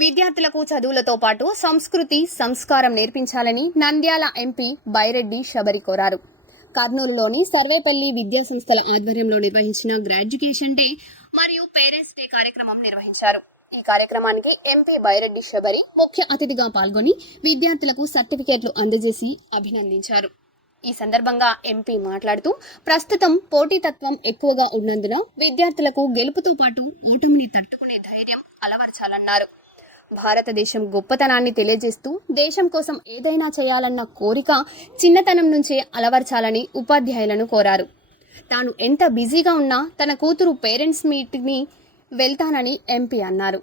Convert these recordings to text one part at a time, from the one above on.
విద్యార్థులకు చదువులతో పాటు సంస్కృతి సంస్కారం నేర్పించాలని నంద్యాల ఎంపీ బైరెడ్డి శబరి కోరారు. కర్నూలులోని సర్వేపల్లి విద్యా సంస్థల ఆధ్వర్యంలో నిర్వహించిన గ్రాడ్యుయేషన్ డే మరియు పేరెంట్స్ డే కార్యక్రమం నిర్వహించారు. ఈ కార్యక్రమానికి ఎంపీ బైరెడ్డి శబరి ముఖ్య అతిథిగా పాల్గొని విద్యార్థులకు సర్టిఫికేట్లు అందజేసి అభినందించారు. ఈ సందర్భంగా ఎంపీ మాట్లాడుతూ ప్రస్తుతం పోటీతత్వం ఎక్కువగా ఉన్నందున విద్యార్థులకు గెలుపుతో పాటు ఓటమిని తట్టుకునే ధైర్యం అలవర్చాలన్నారు. భారతదేశం గొప్పతనాన్ని తెలియజేస్తూ దేశం కోసం ఏదైనా చేయాలన్న కోరిక చిన్నతనం నుంచే అలవర్చాలని ఉపాధ్యాయులను కోరారు. తాను ఎంత బిజీగా ఉన్నా తన కూతురు పేరెంట్స్ మీట్ని వెళ్తానని ఎంపీ అన్నారు.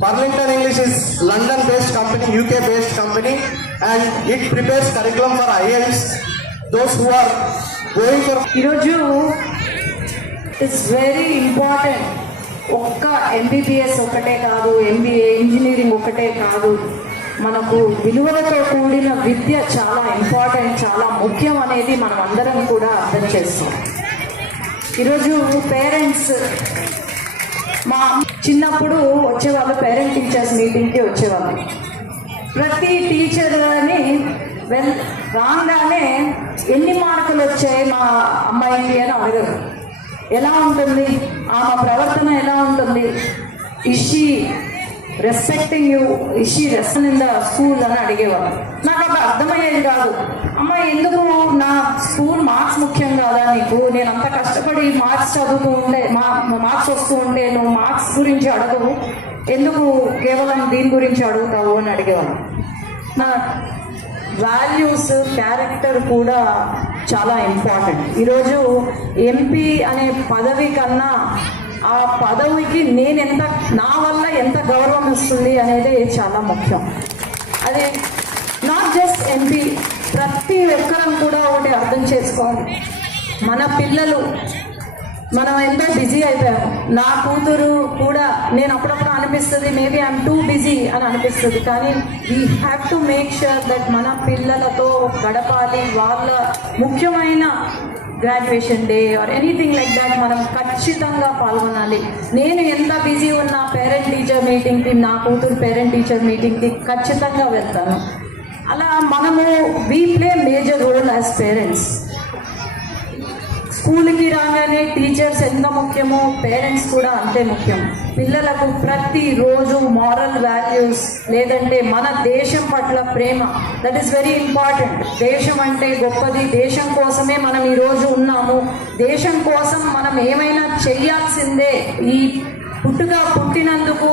Burlington English is London-based company, UK-based company, and it prepares curriculum for IELTS. Those who are going for ఈరోజు ఇట్స్ వెరీ ఇంపార్టెంట్. ఒక్క ఎంబీబీఎస్ ఒకటే కాదు, ఎంబీఏ ఇంజనీరింగ్ ఒకటే కాదు, మనకు విలువలతో కూడిన విద్య చాలా ఇంపార్టెంట్, చాలా ముఖ్యం అనేది మనం అందరం కూడా అర్థం చేస్తాం. ఈరోజు పేరెంట్స్ మా చిన్నప్పుడు వచ్చేవాళ్ళు, పేరెంట్ టీచర్స్ మీటింగ్కి వచ్చేవాళ్ళు. ప్రతి టీచర్ని రాగానే ఎన్ని మార్కులు వచ్చాయి మా అమ్మాయికి అని అడగరు. ఎలా ఉంటుంది ఆమె ప్రవర్తన, ఎలా ఉంటుంది, Ishi respecting you, Ishi respect in the school అని అడిగేవాళ్ళు. నాకు అప్పుడు అర్థమయ్యేది కాదు. అమ్మాయి ఎందుకు నా స్కూల్ మార్క్స్ ముఖ్యం కాదా నీకు? నేను అంత కష్టపడి మార్క్స్ చదువుతూ ఉంటే మార్క్స్ వస్తూ ఉంటే నువ్వు మార్క్స్ గురించి అడగవు, ఎందుకు కేవలం దీని గురించి అడుగుతావు అని అడిగేవాళ్ళు. నా వాల్యూస్, క్యారెక్టర్ కూడా చాలా ఇంపార్టెంట్. ఈరోజు ఎంపీ అనే పదవి కన్నా ఆ పదవికి నా వల్ల ఎంత గౌరవం వస్తుంది అనేది చాలా ముఖ్యం. అది నాట్ జస్ట్ ఎంపీ, ప్రతి ఒక్కరం కూడా ఒకటి అర్థం చేసుకోవాలి. మన పిల్లలు, మనం ఎంతో బిజీ అయిపోయాము. నా కూతురు కూడా, నేను అప్పుడప్పుడు అనిపిస్తుంది మేబీ ఐఎమ్ టూ బిజీ అని అనిపిస్తుంది, కానీ we have to make sure that మన పిల్లలతో గడపాలి. వాళ్ళ ముఖ్యమైన graduation day or anything like that మనం ఖచ్చితంగా పాల్గొనాలి. నేను ఎంత బిజీ ఉన్నా పేరెంట్ టీచర్ మీటింగ్కి, నా కూతురు పేరెంట్ టీచర్ మీటింగ్కి ఖచ్చితంగా వెళ్తాను. అలా మనము we play major role as parents. స్కూల్కి రాగానే టీచర్స్ ఎంత ముఖ్యమో పేరెంట్స్ కూడా అంతే ముఖ్యం. పిల్లలకు ప్రతిరోజు మారల్ వాల్యూస్, లేదంటే మన దేశం పట్ల ప్రేమ, దట్ ఈస్ వెరీ ఇంపార్టెంట్. దేశం అంటే గొప్పది, దేశం కోసమే మనం ఈరోజు ఉన్నాము, దేశం కోసం మనం ఏమైనా చెయ్యాల్సిందే. ఈ పుట్టినందుకు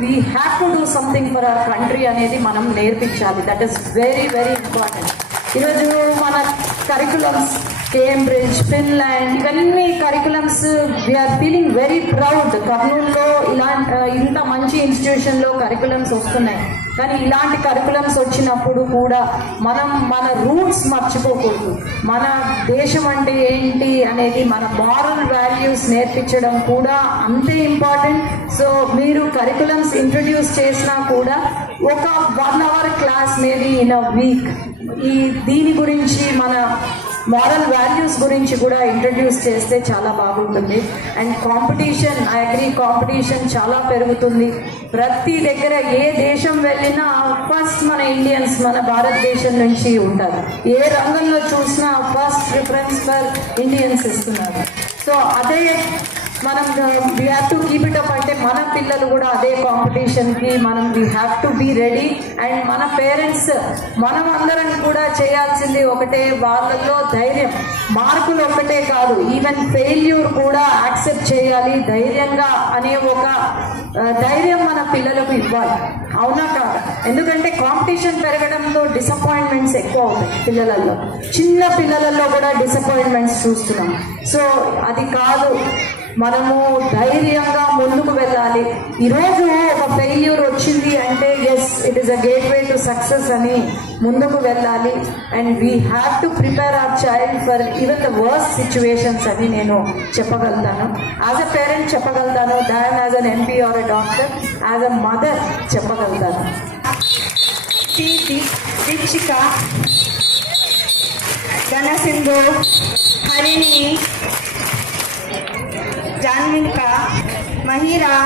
we have to do something for our country అనేది మనం నేర్పించాలి. That is very very important. ఈరోజు మన కరికులమ్స్, కేంబ్రిడ్జ్, ఫిన్లాండ్, ఇవన్నీ curriculums we are feeling very proud. కర్నూలులో ఇంత మంచి ఇన్స్టిట్యూషన్లో కరికులమ్స్ వస్తున్నాయి, కానీ ఇలాంటి కరికులమ్స్ వచ్చినప్పుడు కూడా మనం మన రూట్స్ మర్చిపోకూడదు. మన దేశం అంటే ఏంటి అనేది, మన మారల్ వాల్యూస్ నేర్పించడం కూడా అంతే ఇంపార్టెంట్. సో మీరు కరికులమ్స్ ఇంట్రడ్యూస్ చేసినా కూడా ఒక 1 hour class maybe in a week దీని గురించి, మన మారల్ వాల్యూస్ గురించి కూడా ఇంట్రడ్యూస్ చేస్తే చాలా బాగుంటుంది. And competition, I agree, competition చాలా పెరుగుతుంది. ప్రతి దగ్గర ఏ దేశం వెళ్ళినా ఫస్ట్ మన ఇండియన్స్, మన భారతదేశం నుంచి ఉంటారు. ఏ రంగంలో చూసినా ఫస్ట్ ప్రిఫరెన్స్ ఫర్ ఇండియన్స్ ఇస్తున్నారు. సో అదే మనం we have to keep it up. అంటే మన పిల్లలు కూడా అదే కాంపిటీషన్కి we have to be ready. And మన పేరెంట్స్, మనం అందరం కూడా చేయాల్సింది ఒకటే, వాళ్ళల్లో ధైర్యం. మార్కులు ఒకటే కాదు, ఈవెన్ ఫెయిల్యూర్ కూడా యాక్సెప్ట్ చేయాలి ధైర్యంగా అనే ఒక ధైర్యం మన పిల్లలకు ఇవ్వాలి. అవునా కాదా? ఎందుకంటే కాంపిటీషన్ పెరగడంతో డిసప్పాయింట్మెంట్స్ ఎక్కువ అవుతాయి పిల్లలలో. చిన్న పిల్లలలో కూడా డిసప్పాయింట్మెంట్స్ చూస్తున్నాం. సో అది కాదు, మనము ధైర్యంగా ముందుకు వెళ్ళాలి. ఈరోజు ఒక ఫెయిల్యూర్ వచ్చింది అంటే yes, it is a gateway to success అని ముందుకు వెళ్ళాలి. And we have to prepare our child for even the worst situations అని నేను చెప్పగలుగుతాను. యాజ్ అ పేరెంట్ చెప్పగలుగుతాను, than as an MP or a doctor, as a mother చెప్పగలుగుతాను. దీక్షిక, ఘనసింధు, హరిణి, జాన్విక, మహిరా,